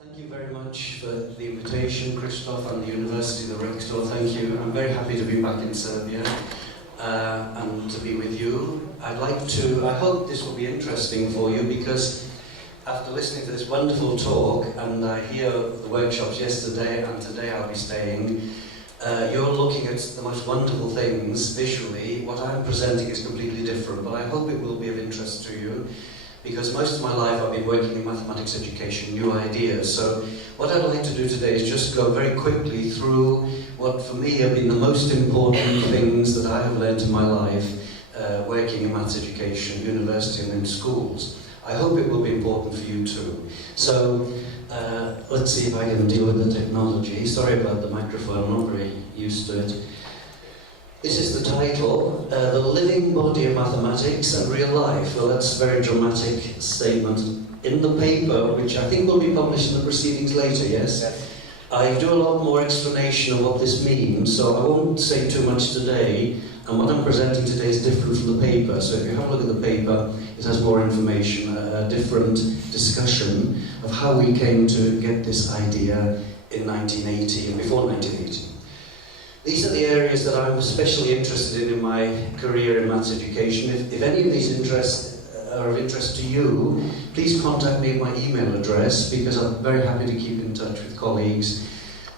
Thank you very much for the invitation, Christoph, and the University, the Rector. Thank you. I'm very happy to be back in Serbia and to be with you. I hope this will be interesting for you, because after listening to this wonderful talk, and I hear the workshops yesterday and today I'll be staying, you're looking at the most wonderful things visually. What I'm presenting is completely different, but I hope it will be of interest to you, because most of my life I've been working in mathematics education, new ideas. So what I'd like to do today is just go very quickly through what for me have been the most important things that I have learned in my life working in maths education, university and in schools. I hope it will be important for you too. So let's see if I can deal with the technology. Sorry about the microphone, I'm not very used to it. This is the title, The Living Body of Mathematics and Real Life. Well, that's a very dramatic statement. In the paper, which I think will be published in the proceedings later, yes? I do a lot more explanation of what this means, so I won't say too much today, and what I'm presenting today is different from the paper. So if you have a look at the paper, it has more information, a different discussion of how we came to get this idea in 1980 and before 1980. These are the areas that I'm especially interested in my career in maths education. If any of these interests are of interest to you, please contact me at my email address, because I'm very happy to keep in touch with colleagues.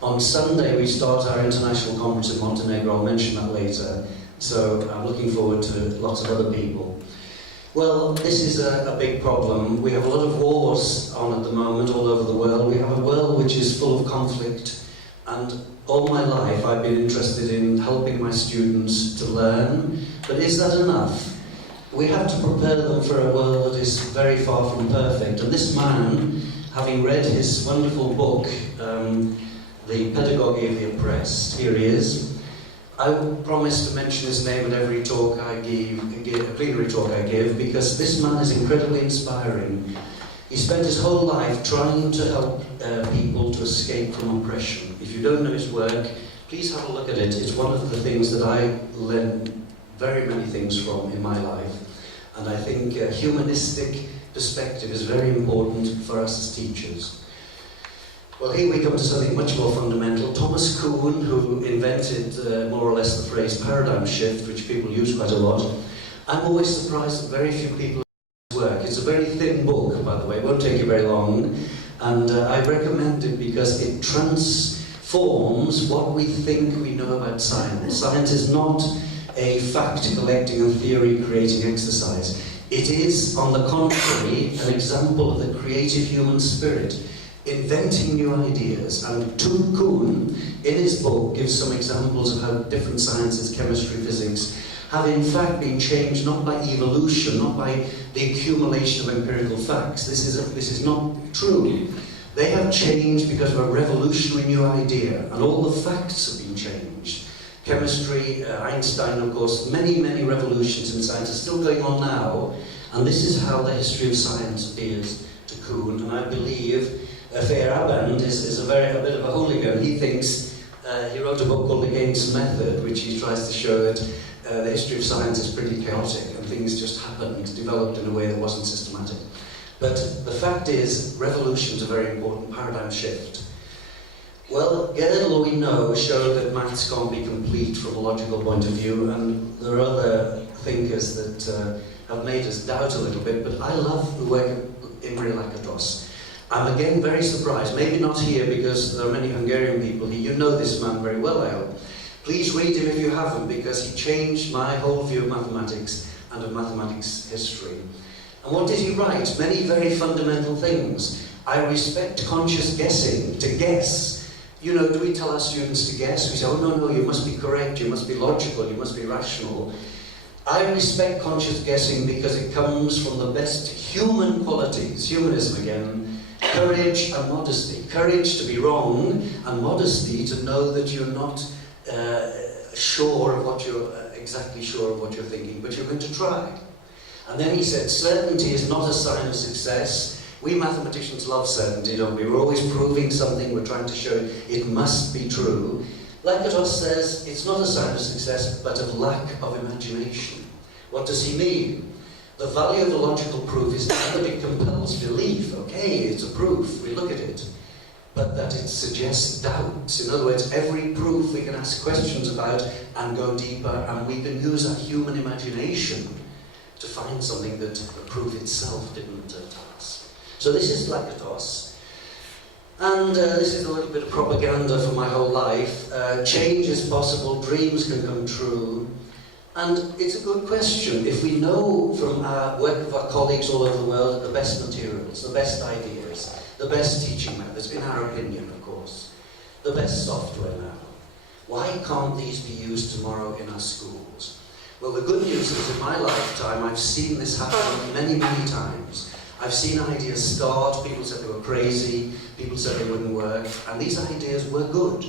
On Sunday we start our international conference in Montenegro. I'll mention that later. So I'm looking forward to lots of other people. Well, this is a big problem. We have a lot of wars on at the moment all over the world. We have a world which is full of conflict, and all my life I've been interested in helping my students to learn, but is that enough? We have to prepare them for a world that is very far from perfect, and this man, having read his wonderful book, The Pedagogy of the Oppressed, here he is. I promise to mention his name at every talk I give, a plenary talk I give, because this man is incredibly inspiring. He spent his whole life trying to help people to escape from oppression. If you don't know his work, please have a look at it. It's one of the things that I learned very many things from in my life. And I think a humanistic perspective is very important for us as teachers. Well, here we come to something much more fundamental. Thomas Kuhn, who invented more or less the phrase paradigm shift, which people use quite a lot. I'm always surprised that very few people work. It's a very thin book, by the way, it won't take you very long, and I recommend it because it transforms what we think we know about science. Science is not a fact collecting and theory creating exercise. It is, on the contrary, an example of the creative human spirit, inventing new ideas. And Kuhn, in his book, gives some examples of how different sciences, chemistry, physics, have in fact been changed not by evolution, not by the accumulation of empirical facts. This is not true. They have changed because of a revolutionary new idea, and all the facts have been changed. Chemistry, Einstein, of course, many, many revolutions in science are still going on now, and this is how the history of science appears to Kuhn. And I believe Feyerabend is a bit of a hooligan. He thinks, he wrote a book called The Gates Method, which he tries to show that the history of science is pretty chaotic and things just happened, developed in a way that wasn't systematic. But the fact is, revolutions are very important, paradigm shift. Well, Gödel, we know, showed that maths can't be complete from a logical point of view, and there are other thinkers that have made us doubt a little bit, but I love the work of Imre Lakatos. I'm again very surprised, maybe not here because there are many Hungarian people here. You know this man very well, I hope. Please read him if you haven't, because he changed my whole view of mathematics and of mathematics history. And what did he write? Many very fundamental things. I respect conscious guessing, to guess. You know, do we tell our students to guess? We say, oh no, you must be correct, you must be logical, you must be rational. I respect conscious guessing because it comes from the best human qualities, humanism again, courage and modesty. Courage to be wrong, and modesty to know that you're not exactly sure of what you're thinking, but you're going to try. And then he said, certainty is not a sign of success. We mathematicians love certainty, don't we? We're always proving something, we're trying to show it must be true. Lakatos says, it's not a sign of success, but of lack of imagination. What does he mean? The value of a logical proof is not that it compels belief. Okay, it's a proof, we look at it. but that it suggests doubts. In other words, every proof we can ask questions about and go deeper, and we can use our human imagination to find something that the proof itself didn't tell us. So this is Lakatos, and this is a little bit of propaganda for my whole life. Change is possible, dreams can come true, and it's a good question. If we know from our work of our colleagues all over the world the best materials, the best ideas, the best teaching methods, in our opinion, of course, the best software now, why can't these be used tomorrow in our schools? Well, the good news is in my lifetime, I've seen this happen many, many times. I've seen ideas start, people said they were crazy, people said they wouldn't work, and these ideas were good,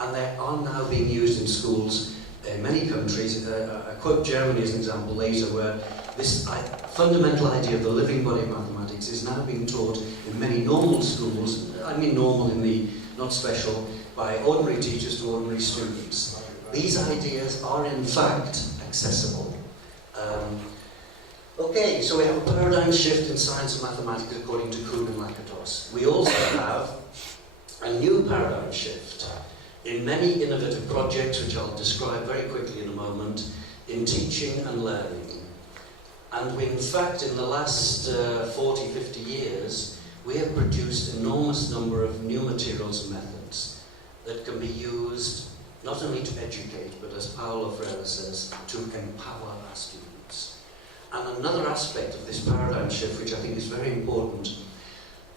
and they are now being used in schools in many countries. I quote Germany as an example later, where this fundamental idea of the living body of mathematics is now being taught in many normal schools, I mean normal in the not special, by ordinary teachers to ordinary students. These ideas are in fact accessible. Okay, so we have a paradigm shift in science and mathematics according to Kuhn and Lakatos. We also have a new paradigm shift in many innovative projects, which I'll describe very quickly in a moment, in teaching and learning. And we, in fact, in the last 40, 50 years, we have produced an enormous number of new materials and methods that can be used not only to educate, but as Paulo Freire says, to empower our students. And another aspect of this paradigm shift, which I think is very important,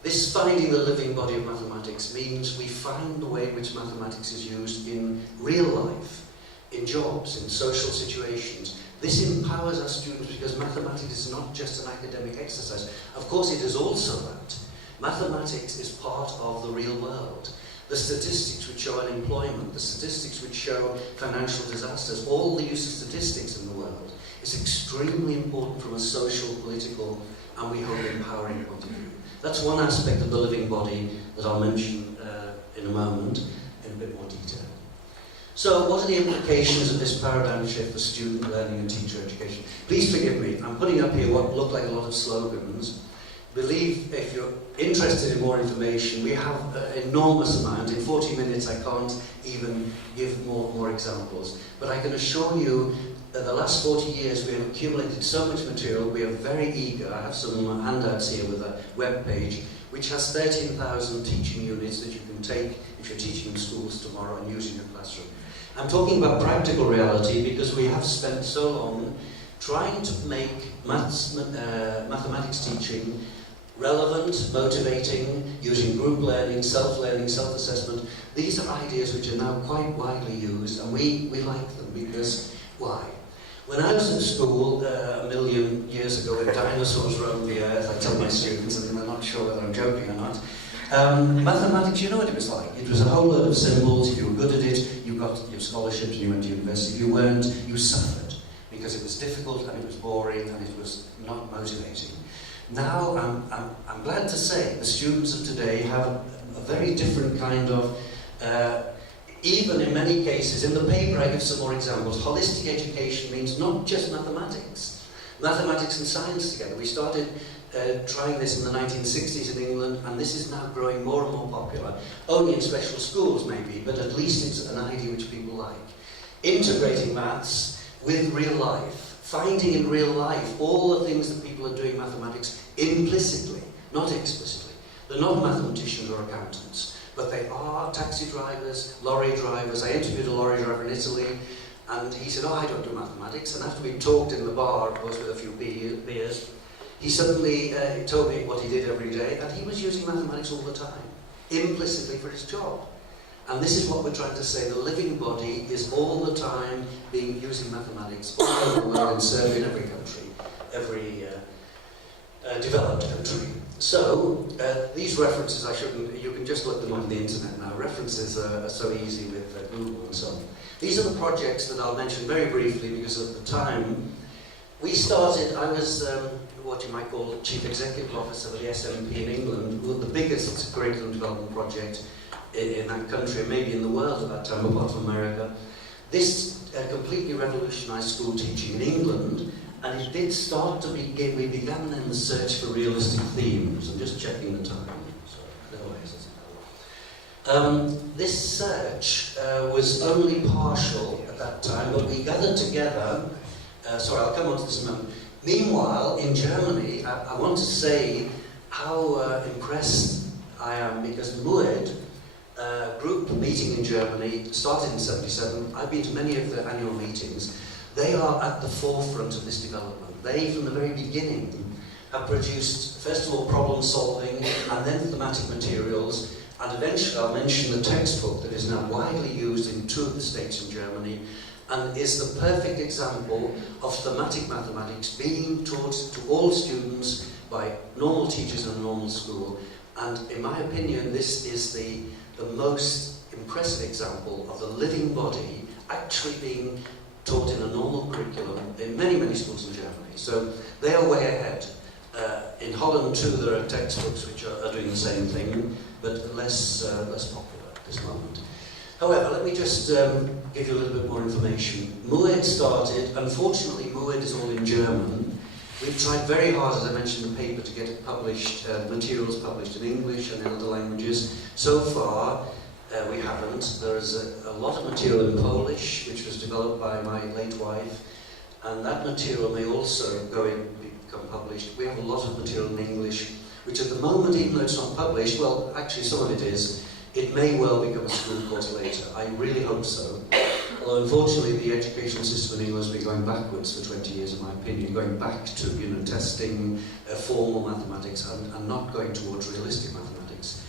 this finding the living body of mathematics means we find the way in which mathematics is used in real life, in jobs, in social situations. This empowers our students because mathematics is not just an academic exercise. Of course, it is also that. Mathematics is part of the real world. The statistics which show unemployment, the statistics which show financial disasters, all the use of statistics in the world is extremely important from a social, political, and we hope empowering point of view. That's one aspect of the living body that I'll mention in a moment in a bit more detail. So what are the implications of this paradigm shift for student learning and teacher education? Please forgive me, I'm putting up here what look like a lot of slogans. Believe, if you're interested in more information, we have an enormous amount. In 40 minutes I can't even give more examples. But I can assure you that the last 40 years we have accumulated so much material. We are very eager. I have some handouts here with a web page which has 13,000 teaching units that you can take if you're teaching in schools tomorrow and use in your classroom. I'm talking about practical reality because we have spent so long trying to make mathematics teaching relevant, motivating, using group learning, self-learning, self-assessment. These are ideas which are now quite widely used, and we like them because, why? When I was at school a million years ago when dinosaurs roamed the earth, I tell my students, and they're not sure whether I'm joking or not, mathematics, you know what it was like. It was a whole load of symbols. If you were good at it, you got your scholarships and you went to university. If you weren't, you suffered because it was difficult and it was boring and it was not motivating. Now, I'm glad to say the students of today have a very different kind of, even in many cases, in the paper I give some more examples. Holistic education means not just mathematics. Mathematics and science together. We started trying this in the 1960s in England, and this is now growing more and more popular. Only in special schools maybe, but at least it's an idea which people like. Integrating maths with real life. Finding in real life all the things that people are doing mathematics implicitly, not explicitly. They're not mathematicians or accountants, but they are taxi drivers, lorry drivers. I interviewed a lorry driver in Italy, and he said, oh, I don't do mathematics. And after we talked in the bar, of course, with a few beers, he suddenly told me what he did every day, and he was using mathematics all the time, implicitly for his job. And this is what we're trying to say. The living body is all the time being using mathematics all over the world, in Serbia, in every country, every developed country. So these references, you can just look them on the internet now. References are so easy with Google and so on. These are the projects that I'll mention very briefly because at the time we started, I was what you might call Chief Executive Officer of the SMP in England, the biggest curriculum development project in that country, maybe in the world at that time, apart from America. This completely revolutionized school teaching in England, and it did start to begin. We began then the search for realistic themes. I'm just checking the time. Sorry, otherwise, This search was only partial at that time, but we gathered together. Sorry, I'll come on to this in a moment. Meanwhile, in Germany, I want to say how impressed I am, because MUED, group meeting in Germany, started in '77. I've been to many of the annual meetings. They are at the forefront of this development. They, from the very beginning, have produced, first of all, problem solving, and then thematic materials, and eventually I'll mention the textbook that is now widely used in 2 of the states in Germany, and is the perfect example of thematic mathematics being taught to all students by normal teachers in a normal school. And in my opinion, this is the most impressive example of the living body actually being taught in a normal curriculum in many, many schools in Germany. So they are way ahead. In Holland too, there are textbooks which are doing the same thing, but less popular at this moment. However, let me just give you a little bit more information. MUED started, unfortunately MUED is all in German. We've tried very hard, as I mentioned in the paper, to get it published, materials published in English and in other languages. So far, we haven't. There is a lot of material in Polish, which was developed by my late wife, and that material may also become published. We have a lot of material in English, which at the moment, even though it's not published, well, actually some of it is, it may well become a school course later. I really hope so. Although unfortunately the education system in England has been going backwards for 20 years, in my opinion, going back to testing formal mathematics and not going towards realistic mathematics.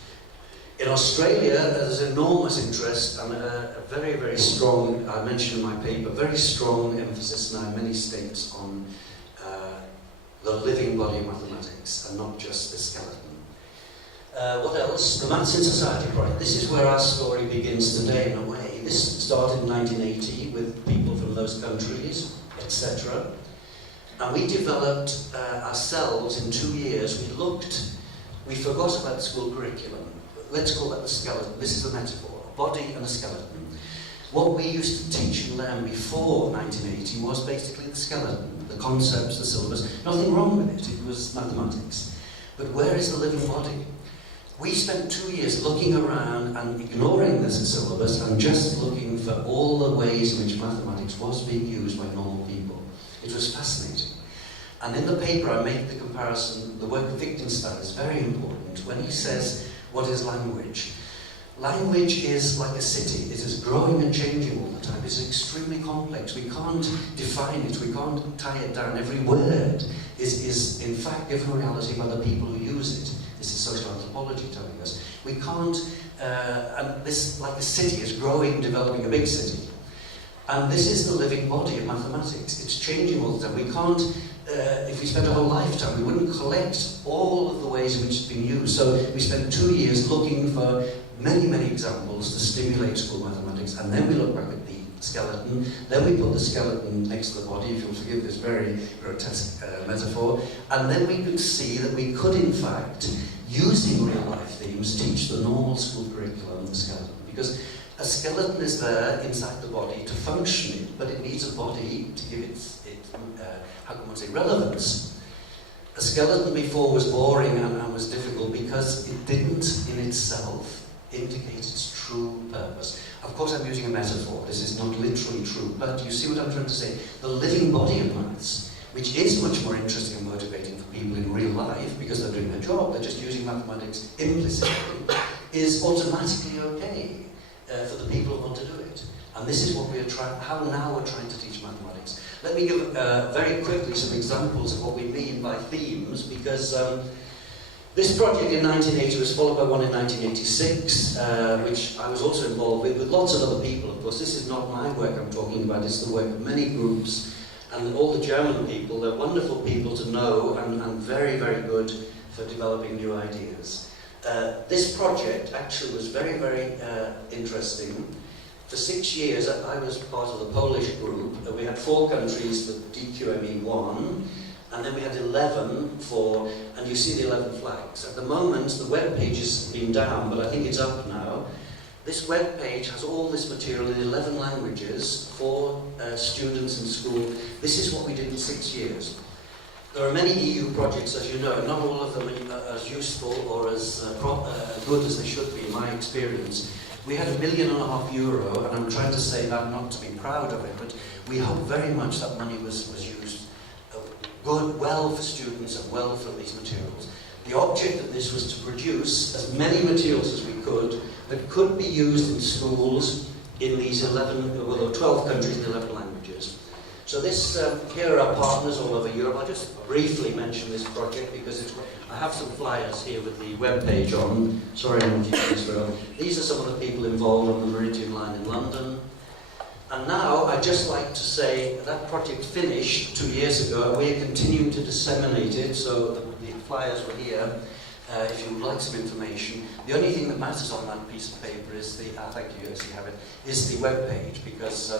In Australia, there's enormous interest and a very, very strong, I mentioned in my paper, very strong emphasis now in many states on the living body of mathematics and not just the skeleton. What else? The Maths in Society project. This is where our story begins today in a way. This started in 1980 with people from those countries, etc. And we developed ourselves in 2 years. We forgot about the school curriculum. Let's call that the skeleton. This is a metaphor, a body and a skeleton. What we used to teach and learn before 1980 was basically the skeleton, the concepts, the syllabus. Nothing wrong with it. It was mathematics. But where is the living body? We spent 2 years looking around and ignoring this syllabus and just looking for all the ways in which mathematics was being used by normal people. It was fascinating. And in the paper I make the comparison, the work of Wittgenstein is very important when he says, what is language? Language is like a city. It is growing and changing all the time. It's extremely complex. We can't define it. We can't tie it down. Every word is in fact given reality by the people who use it. This is social anthropology telling us. We can't, and this, like a city, is growing, developing a big city. And this is the living body of mathematics. It's changing all the time. We can't, if we spent a whole lifetime, we wouldn't collect all of the ways in which it's been used. So we spent 2 years looking for many, many examples to stimulate school mathematics, and then we look back at the skeleton, then we put the skeleton next to the body, if you'll forgive this very grotesque metaphor, and then we could see that we could, in fact, using real-life themes, teach the normal school curriculum of the skeleton. Because a skeleton is there inside the body to function, but it needs a body to give it how can one say, relevance. A skeleton before was boring and was difficult because it didn't, in itself, indicate its true purpose. Of course, I'm using a metaphor. This is not literally true, but you see what I'm trying to say. The living body of maths, which is much more interesting and motivating for people in real life because they're doing their job, they're just using mathematics implicitly, is automatically okay for the people who want to do it. And this is what we're how now we're trying to teach mathematics. Let me give very quickly some examples of what we mean by themes, because this project in 1980 was followed by one in 1986, which I was also involved with lots of other people, of course. This is not my work I'm talking about, it's the work of many groups, and all the German people. They're wonderful people to know, and very, very good for developing new ideas. This project actually was very, very interesting. For 6 years, I was part of the Polish group. We had 4 countries with DQME1, and then we had 11 for, and you see the 11 flags. At the moment, the web page has been down, but I think it's up now. This web page has all this material in 11 languages for students in school. This is what we did in 6 years. There are many EU projects, as you know, not all of them are as useful or as good as they should be, in my experience. We had €1.5 million, and I'm trying to say that not to be proud of it, but we hope very much that money was used well for students and well for these materials. The object of this was to produce as many materials as we could that could be used in schools in these 12 countries in 11 languages. So this, here are our partners all over Europe. I'll just briefly mention this project because I have some flyers here with the web page on. Sorry, I'm not using Israel. These are some of the people involved on the Meridian line in London. And now, I'd just like to say that project finished 2 years ago. We're continuing to disseminate it, so the flyers were here. If you would like some information, the only thing that matters on that piece of paper is thank you, as you have it, is the web page, because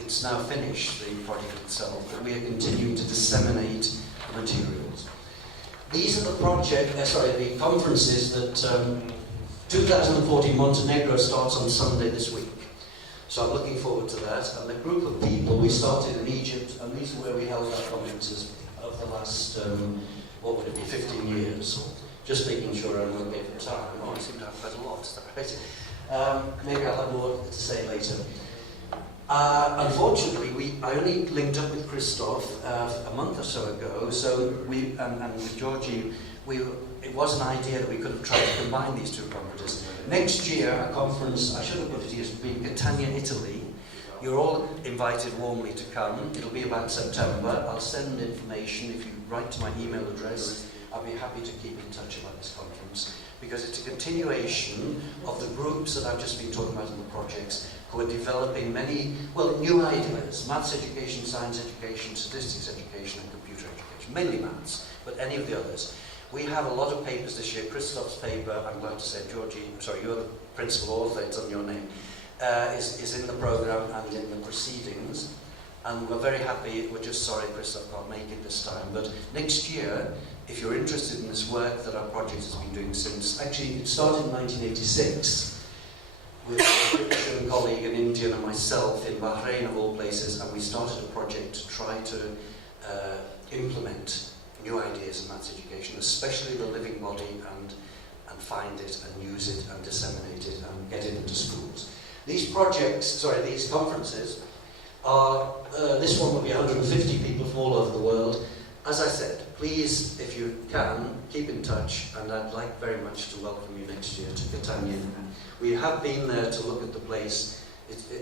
it's now finished, the project itself, but we are continuing to disseminate the materials. These are the conferences that 2014 Montenegro starts on Sunday this week. So I'm looking forward to that. And the group of people, we started in Egypt, and these are where we held our conferences over the last, 15 years. Just making sure I'm okay for time. Oh, I seem to have quite a lot. Is that right? Maybe I'll have more to say later. Unfortunately, I only linked up with Christoph a month or so ago, so and with Georgie, it was an idea that we could have tried to combine these two conferences. Next year, a conference, I should have put it here, is being Catania, Italy. You're all invited warmly to come. It'll be about September. I'll send information. If you write to my email address, I'll be happy to keep in touch about this conference, because it's a continuation of the groups that I've just been talking about in the projects, who are developing many, new ideas: maths education, science education, statistics education, and computer education. Mainly maths, but any of the others. We have a lot of papers this year. Christoph's paper, I'm glad to say, Georgie, sorry, you're the principal author, it's on your name, is in the programme and in the proceedings. And we're very happy. We're just sorry Christoph can't make it this time. But next year, if you're interested in this work that our project has been doing since, actually it started in 1986 with a British colleague, an Indian, and myself in Bahrain of all places, and we started a project to try to implement new ideas in maths education, especially the living body, and find it and use it and disseminate it and get it into schools. These conferences are, this one will be 150 people from all over the world. As I said, please, if you can, keep in touch, and I'd like very much to welcome you next year to Catania. We have been there to look at the place.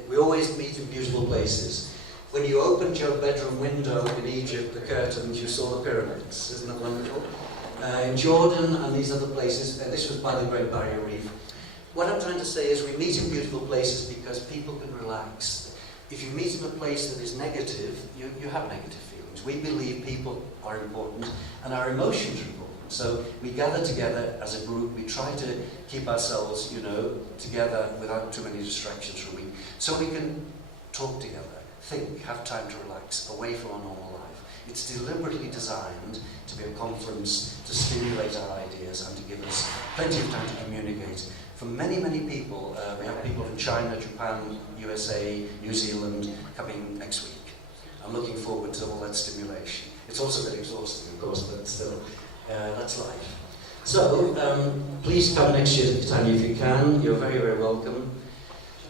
We always meet in beautiful places. When you opened your bedroom window in Egypt, the curtains, you saw the pyramids. Isn't that wonderful? In Jordan and these other places, this was by the Great Barrier Reef. What I'm trying to say is we meet in beautiful places because people can relax. If you meet in a place that is negative, you have negative feelings. We believe people are important and our emotions are important. So we gather together as a group, we try to keep ourselves, together without too many distractions from me, so we can talk together, think, have time to relax, away from our normal life. It's deliberately designed to be a conference to stimulate our ideas and to give us plenty of time to communicate. For many, many people, we have people from China, Japan, USA, New Zealand coming next week. I'm looking forward to all that stimulation. It's also very exhausting, of course, but still, that's life. So, please come next year to Catania if you can. You're very, very welcome.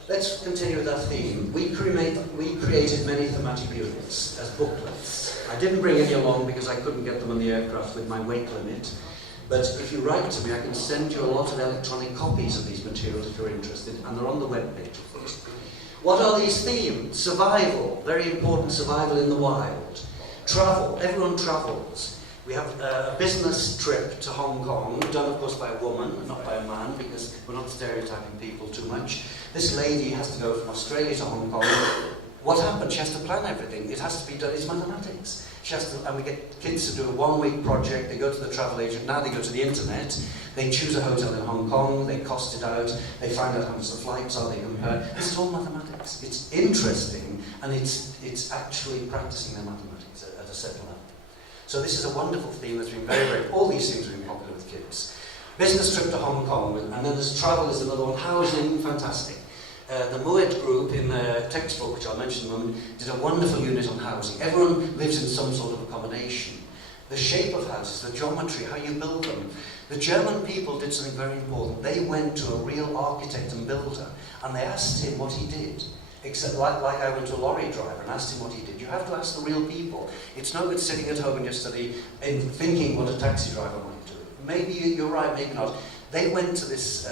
Let's continue with that theme. We created many thematic units as booklets. I didn't bring any along because I couldn't get them on the aircraft with my weight limit. But if you write to me, I can send you a lot of electronic copies of these materials if you're interested, and they're on the webpage, of course. What are these themes? Survival, very important, survival in the wild. Travel, everyone travels. We have a business trip to Hong Kong, done of course by a woman, not by a man, because we're not stereotyping people too much. This lady has to go from Australia to Hong Kong. What happened? She has to plan everything. It has to be done. It's mathematics. She has to, and we get kids to do a one-week project. They go to the travel agent. Now they go to the internet. They choose a hotel in Hong Kong. They cost it out. They find out how much the flights are. They compare. This is all mathematics. It's interesting, and it's actually practicing the mathematics at a set level. So this is a wonderful theme that's been very, very. All these things have been popular with kids. Business trip to Hong Kong, and then there's travel is another one. Housing, fantastic. The Moet group in the textbook, which I'll mention in a moment, did a wonderful unit on housing. Everyone lives in some sort of accommodation. the shape of houses, the geometry, how you build them. The German people did something very important. They went to a real architect and builder, and they asked him what he did. Except like I went to a lorry driver and asked him what he did. You have to ask the real people. It's no good sitting at home and just thinking what a taxi driver might do. Maybe you're right, maybe not. They went to this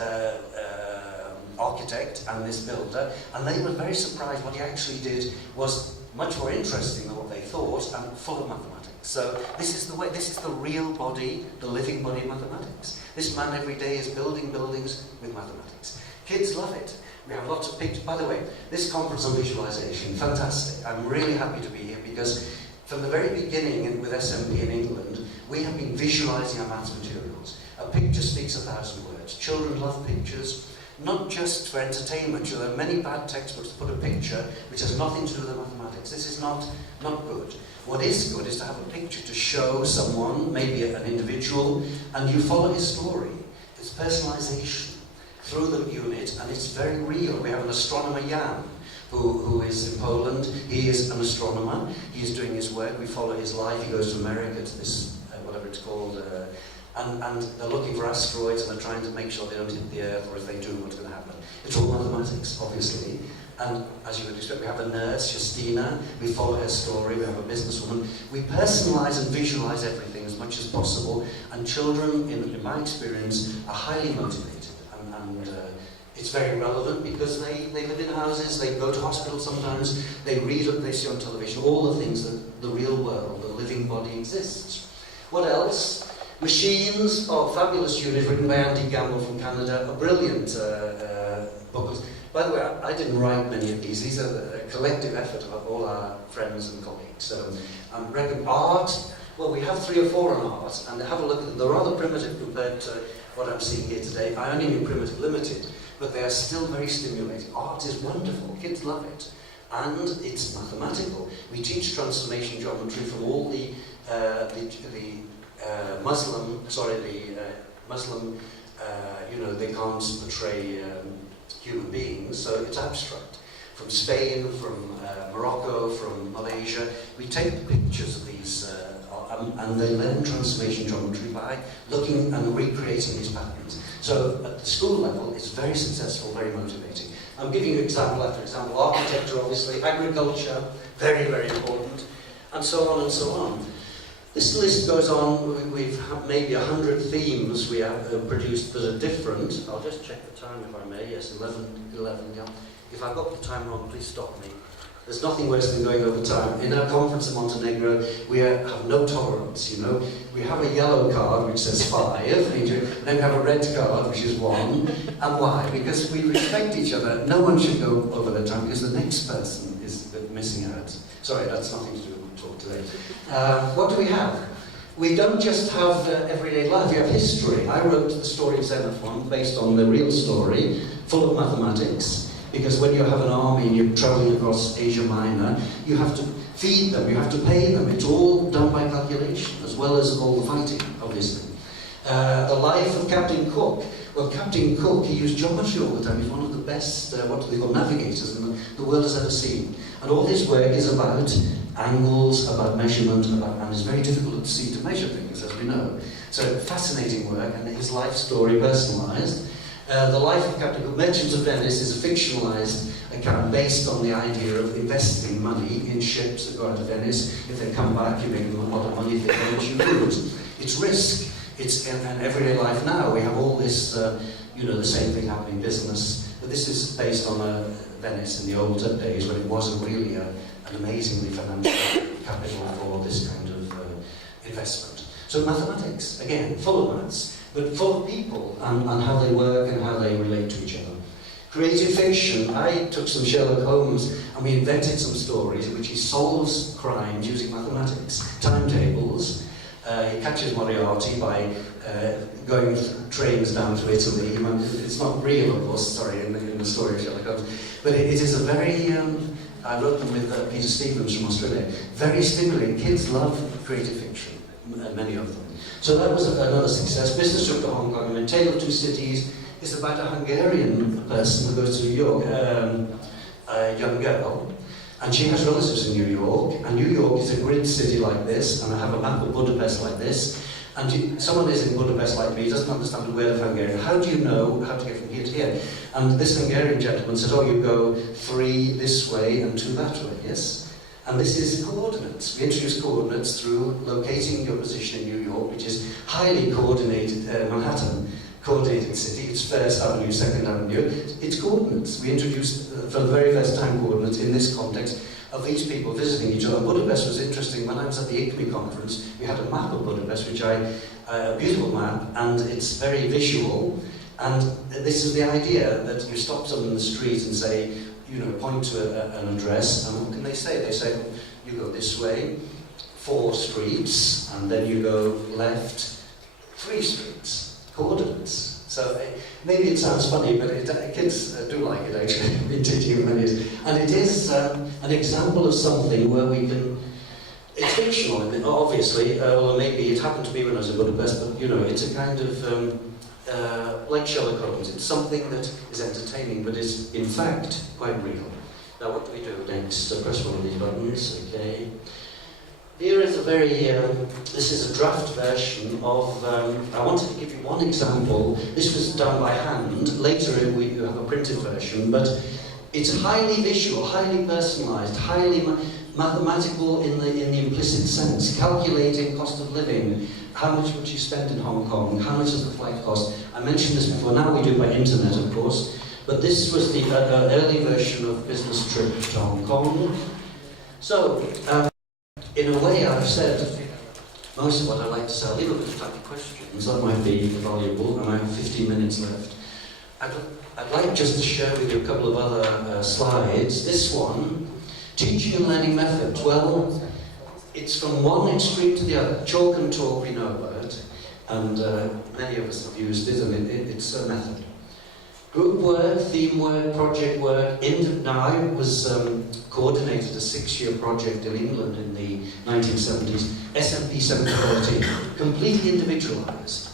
architect and this builder, and they were very surprised. What he actually did was much more interesting than what they thought, and full of mathematics. So this is the way, this is the real body, the living body of mathematics. This man every day is building buildings with mathematics. Kids love it. We have lots of pictures. By the way, this conference on visualization, fantastic. I'm really happy to be here because from the very beginning with SMP in England, we have been visualizing our maths materials. A picture speaks 1,000 words. Children love pictures. Not just for entertainment. There are many bad textbooks that put a picture which has nothing to do with the mathematics. This is not good. What is good is to have a picture to show someone, maybe an individual, and you follow his story. It's personalization through the unit, and it's very real. We have an astronomer, Jan, who is in Poland. He is an astronomer. He is doing his work. We follow his life. He goes to America to this, whatever it's called, and they're looking for asteroids, and they're trying to make sure they don't hit the Earth, or if they do, what's going to happen. It's all mathematics, obviously. And as you would expect, we have a nurse, Justina. We follow her story. We have a businesswoman. We personalize and visualize everything as much as possible. And children, in my experience, are highly motivated. And it's very relevant because they live in houses, they go to hospitals sometimes, they read what they see on television, all the things that the real world, the living body exists. What else? Machines, fabulous unit written by Andy Gamble from Canada, a brilliant book. By the way, I didn't write many of these. These are a collective effort of all our friends and colleagues. So I reckon art, well, we have 3 or 4 on art, and have a look at them. They're rather primitive compared to what I'm seeing here today. I only mean primitive limited, but they are still very stimulating. Art is wonderful. Kids love it. And it's mathematical. We teach transformation geometry from all the Muslim, they can't portray human beings, so it's abstract. From Spain, from Morocco, from Malaysia, we take pictures of these, and they learn transformation geometry by looking and recreating these patterns. So at the school level, it's very successful, very motivating. I'm giving you example after example. Architecture, obviously, agriculture, very, very important, and so on and so on. This list goes on. We've maybe 100 themes we have produced that are different. I'll just check the time if I may. Yes, 11, yeah. If I've got the time wrong, please stop me. There's nothing worse than going over time. In our conference in Montenegro, we have no tolerance, you know. We have a yellow card which says 5, and then we have a red card which is 1. And why? Because we respect each other. No one should go over the time because the next person is missing out. Sorry, that's nothing to do with talk today. What do we have? We don't just have everyday life, we have history. I wrote the story of Xenophon based on the real story, full of mathematics. Because when you have an army and you're traveling across Asia Minor, you have to feed them, you have to pay them. It's all done by calculation, as well as all the fighting, obviously. The life of Captain Cook. Well, Captain Cook, he used geometry all the time. He's one of the best, what do they call, navigators the world has ever seen. And all his work is about angles, about measurement, and it's very difficult at sea to measure things, as we know. So fascinating work, and his life story personalised. The Life of Captain Cook, Merchants of Venice, is a fictionalised account based on the idea of investing money in ships that go out of Venice. If they come back, you make them a lot of money. If they don't, you lose. It's risk. It's in everyday life now. We have all this, the same thing happening in business. But this is based on Venice in the old days when it wasn't really an amazingly financial capital for this kind of investment. So mathematics, again, full of maths. But full of people and how they work and how they relate to each other. Creative fiction. I took some Sherlock Holmes and we invented some stories in which he solves crimes using mathematics. Timetables. He catches Moriarty by going trains down to Italy. It's not real, of course, sorry, in the story of Sherlock Holmes. But it is a very, I wrote them with Peter Stevens from Australia. Very stimulating. Kids love creative fiction, many of them. So that was another success. Business trip to Hong Kong. I mean, Tale of Two Cities is about a Hungarian person who goes to New York, a young girl, And she has relatives in New York, and New York is a grid city like this, and I have a map of Budapest like this, and someone is in Budapest like me, doesn't understand where the Hungarian, how do you know how to get from here to here? And this Hungarian gentleman said, oh, you go 3 this way and 2 that way, yes? And this is coordinates. We introduce coordinates through locating your position in New York, which is highly coordinated, Manhattan, coordinated city. It's First Avenue, 2nd Avenue. It's coordinates. We introduced, for the very first time, coordinates in this context of these people visiting each other. Budapest was interesting. When I was at the ICME conference, we had a map of Budapest, which a beautiful map, and it's very visual. And this is the idea that you stop someone in the street and say, you know, point to an address, and what can they say? They say, you go this way, 4 streets, and then you go left, 3 streets. Coordinates. So maybe it sounds funny, but kids do like it actually. I've been teaching many years. And it is an example of something where we can, it's fictional, obviously, or maybe it happened to me when I was in Budapest, but you know, it's a kind of, like Sherlock Holmes, it's something that is entertaining, but is in fact quite real. Now what do we do next? So press one of these buttons, okay. Here is a very, this is a draft version of, I wanted to give you one example. This was done by hand. Later you have a printed version, but it's highly visual, highly personalized, highly mathematical in the implicit sense, calculating cost of living, how much would you spend in Hong Kong, how much does the flight cost. I mentioned this before, now we do it by internet of course, but this was the early version of business trip to Hong Kong. So, in a way, I've said most of what I like to say. I'll leave a bit of time for questions. That might be valuable, and I have 15 minutes left. I'd like just to share with you a couple of other slides. This one, teaching and learning methods. Well, it's from one extreme to the other. Chalk and talk we know about, and many of us have used it, and it's a method. Group work, theme work, project work. Now, I was coordinated a 6-year project in England in the 1970s, SMP 730, completely individualized,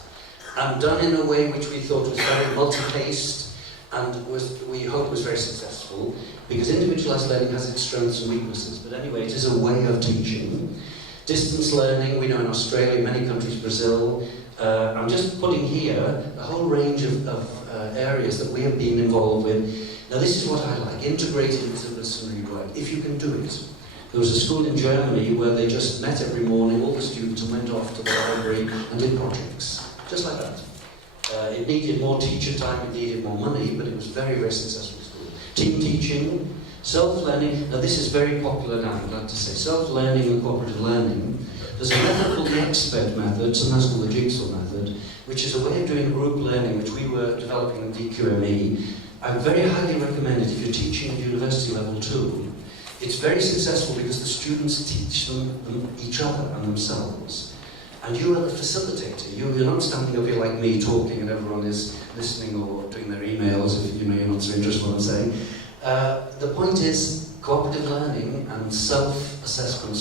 and done in a way which we thought was very multi-paced, and we hope was very successful, because individualized learning has its strengths and weaknesses, but anyway, it is a way of teaching. Distance learning, we know in Australia, many countries, Brazil. I'm just putting here a whole range of areas that we have been involved with. Now this is what I like, integrated into listen, read, write, if you can do it. There was a school in Germany where they just met every morning, all the students, and went off to the library and did projects, just like that. It needed more teacher time, it needed more money, but it was very, very successful school. Team teaching, self-learning. Now this is very popular now, I'm glad to say. Self-learning and cooperative learning. There's a method called the expert method, sometimes called the jigsaw method, which is a way of doing group learning, which we were developing in DQME. I very highly recommend it if you're teaching at university level too. It's very successful because the students teach them each other and themselves. And you are the facilitator. You're not standing up here like me talking and everyone is listening or doing their emails if you know you're not so interested in what I'm saying. The point is cooperative learning and self-assessment,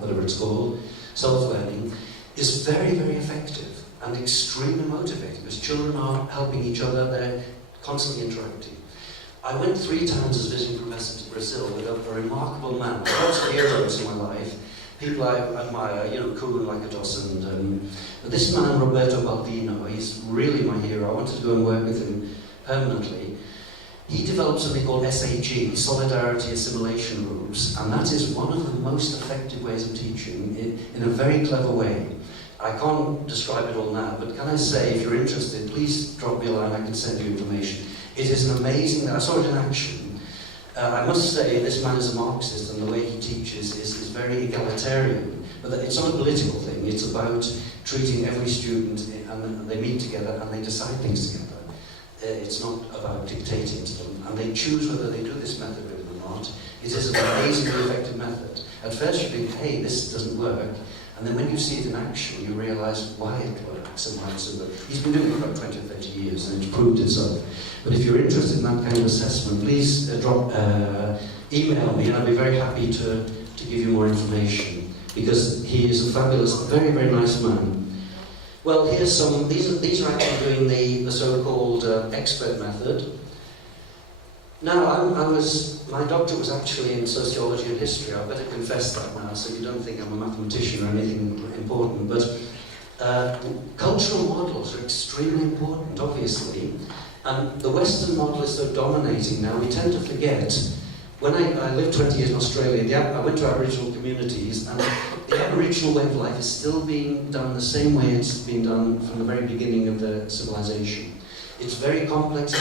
whatever it's called, self-learning, is very, very effective and extremely motivating because children are helping each other, they're constantly interacting. I went 3 times as visiting professor to Brazil with a remarkable man, lots of heroes in my life, people I admire, you know, Kuhn, Lakatos, but this man, Roberto Baldino, he's really my hero. I wanted to go and work with him permanently. He developed something called SAG, Solidarity Assimilation Groups, and that is one of the most effective ways of teaching in a very clever way. I can't describe it all now, but can I say, if you're interested, please drop me a line, I can send you information. It is an amazing, I saw it in action. I must say, this man is a Marxist, and the way he teaches is very egalitarian. But it's not a political thing, it's about treating every student, and they meet together and they decide things together. It's not about dictating to them, and they choose whether they do this method with them or not. It is an amazingly effective method. At first you think, hey, this doesn't work, and then when you see it in action, you realise why it works and why it's so good. He's been doing it for about 20 or 30 years, and it's proved itself. But if you're interested in that kind of assessment, please email me, and I'll be very happy to give you more information, because he is a fabulous, very, very nice man. Well, here's some, these are actually doing the so-called expert method. Now, my doctor was actually in sociology and history. I better confess that now, so you don't think I'm a mathematician or anything important. But cultural models are extremely important, obviously. And the Western model is so dominating now, we tend to forget. When I lived 20 years in Australia, I went to Aboriginal communities, and the Aboriginal way of life is still being done the same way it's been done from the very beginning of the civilization. It's very complex,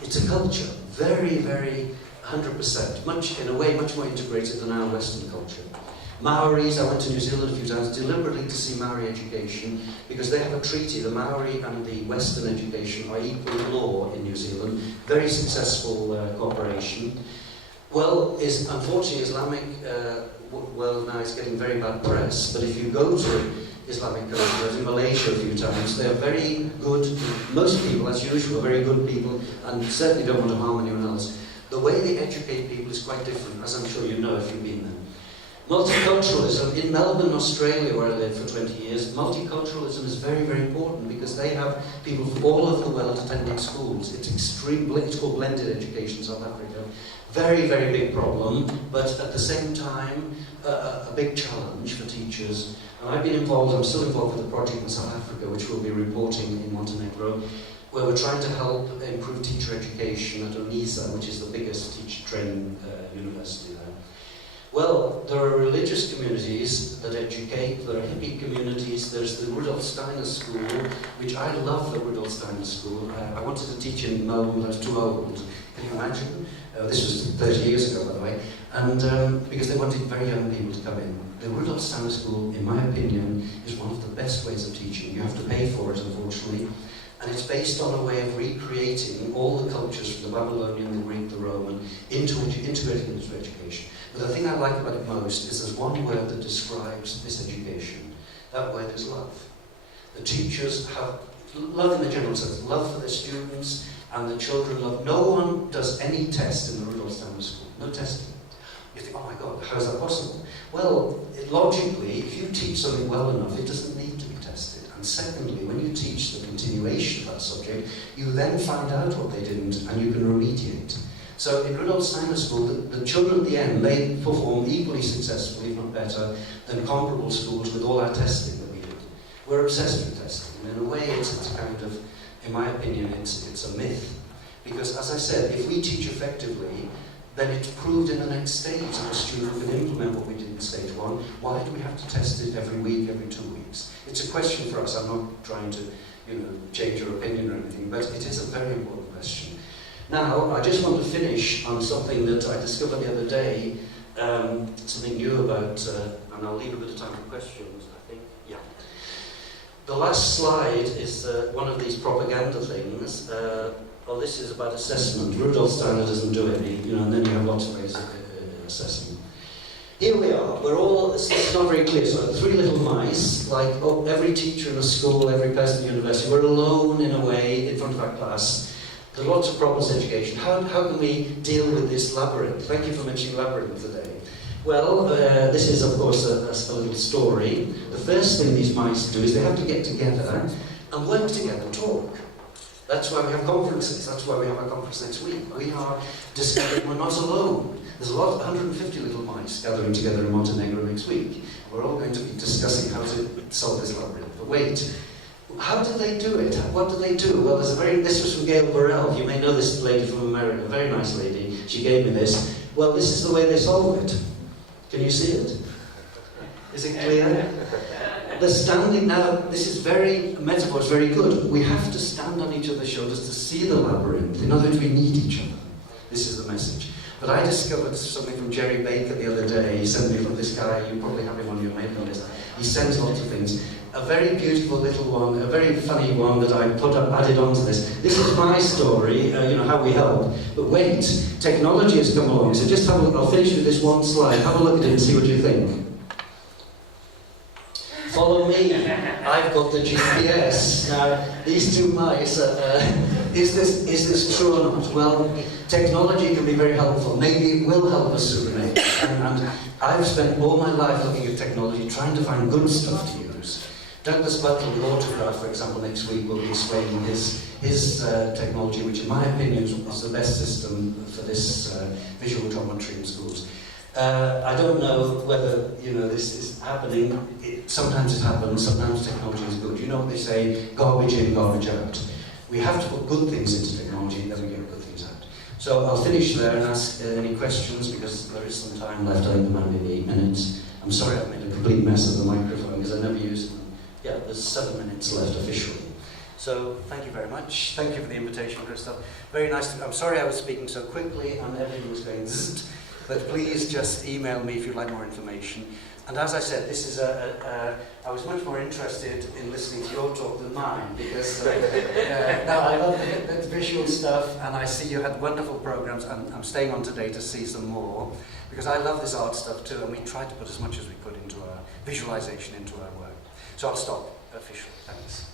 it's a culture, very, very 100%, in a way much more integrated than our Western culture. Maoris, I went to New Zealand a few times deliberately to see Maori education because they have a treaty. The Maori and the Western education are equal in law in New Zealand. Very successful cooperation. Well, unfortunately, Islamic world now is getting very bad press, but if you go to Islamic countries, I was in Malaysia a few times, they're very good, most people, as usual, are very good people and certainly don't want to harm anyone else. The way they educate people is quite different, as I'm sure you know if you've been there. Multiculturalism, in Melbourne, Australia, where I lived for 20 years, multiculturalism is very, very important because they have people from all over the world attending schools. It's called blended education in South Africa. Very, very big problem, but at the same time, a big challenge for teachers. And I'm still involved with a project in South Africa, which we'll be reporting in Montenegro, where we're trying to help improve teacher education at UNISA, which is the biggest teacher training university there. Well, there are religious communities that educate, there are hippie communities, there's the Rudolf Steiner School, which I love the Rudolf Steiner School. I wanted to teach in Melbourne, I was too old. Can you imagine? This was 30 years ago, by the way. And because they wanted very young people to come in. The Rudolf Steiner School, in my opinion, is one of the best ways of teaching. You have to pay for it, unfortunately. And it's based on a way of recreating all the cultures from the Babylonian, the Greek, the Roman, integrating into education. But the thing I like about it most is there's one word that describes this education. That word is love. The teachers have love in the general sense, love for their students, and the children love. No one does any test in the Rudolf Steiner School. No testing. You think, oh my God, how is that possible? Well, logically, if you teach something well enough, it doesn't need to be tested. And secondly, when you teach the continuation of that subject, you then find out what they didn't, and you can remediate. So in Rudolf Steiner School, the children at the end, they perform equally successfully, if not better, than comparable schools with all our testing that we did. We're obsessed with testing. And in a way, it's a kind of, in my opinion, it's a myth. Because as I said, if we teach effectively, then it's proved in the next stage that a student can implement what we did in stage one. Why do we have to test it every week, every 2 weeks? It's a question for us. I'm not trying to, change your opinion or anything, but it is a very important question. Now, I just want to finish on something that I discovered the other day, something new about, and I'll leave a bit of time for questions, I think. Yeah. The last slide is one of these propaganda things. This is about assessment. Rudolf Steiner doesn't do any, and then you have lots of ways of assessing. Here we are. We're all, it's not very clear, so 3 little mice, like every teacher in a school, every person in the university, we're alone in a way in front of our class. There are lots of problems in education. How can we deal with this labyrinth? Thank you for mentioning labyrinth today. Well, this is, of course, a little story. The first thing these mice do is they have to get together and work together, talk. That's why we have conferences. That's why we have our conference next week. We are discovering we're not alone. There's 150 little mice gathering together in Montenegro next week. We're all going to be discussing how to solve this labyrinth. But wait, how do they do it? What do they do? Well, this was from Gail Burrell. You may know this lady from America, a very nice lady. She gave me this. Well, this is the way they solve it. Can you see it? Is it clear? They're standing now, metaphor is very good. We have to stand on each other's shoulders to see the labyrinth. In other words, we need each other. This is the message. But I discovered something from Jerry Baker the other day. He sent me from this guy, you probably have him on your mailing list. He sends lots of things. A very beautiful little one, a very funny one that I added onto this. This is my story, how we help. But wait, technology has come along. So just have a look, I'll finish with this one slide. Have a look at it and see what you think. Follow me. I've got the GPS. Now, these 2 mice, is this true or not? Well, technology can be very helpful. Maybe it will help us sooner. And I've spent all my life looking at technology, trying to find good stuff to use. Douglas Butler with Autograph, for example, next week will be explaining his technology, which in my opinion is the best system for this visual geometry in schools. I don't know whether this is happening. Sometimes it happens, sometimes technology is good. You know what they say, garbage in, garbage out. We have to put good things into technology and then we get good things out. So I'll finish there and ask any questions because there is some time left. I think there might be 8 minutes. I'm sorry I've made a complete mess of the microphone because I never use them. Yeah, there's 7 minutes left officially. So thank you very much. Thank you for the invitation, Christoph. Very nice I'm sorry I was speaking so quickly and everything was going zzzt, but please just email me if you'd like more information. And as I said, this is I was much more interested in listening to your talk than mine because now I love the visual stuff and I see you had wonderful programs and I'm staying on today to see some more because I love this art stuff too and we tried to put as much as we could into our visualization into our work. So I'll stop officially. Thanks.